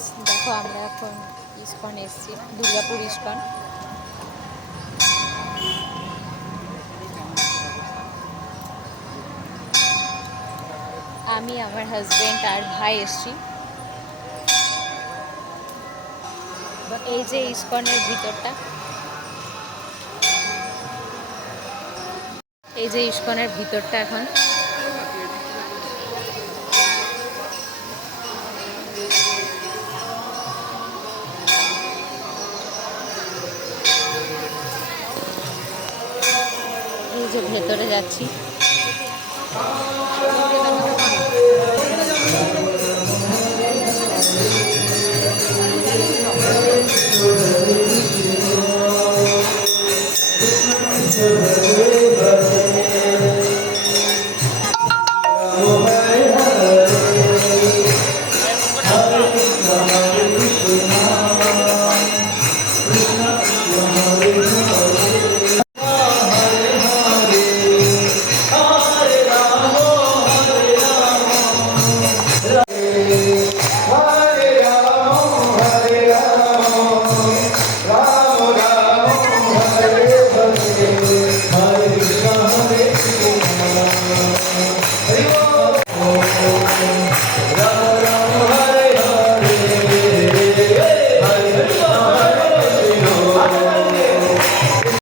ফ্রেন্ডস, দেখো আমরা এখন ইস্কন এসেছি, দুর্গাপুর ইস্কন। আমি, আমার হাজবেন্ড আর ভাই এসেছি। এই যে ইস্কনের ভিতরটা, এই যে ইস্কনের ভিতরটা এখন। এই যে ভেতরে যাচ্ছি।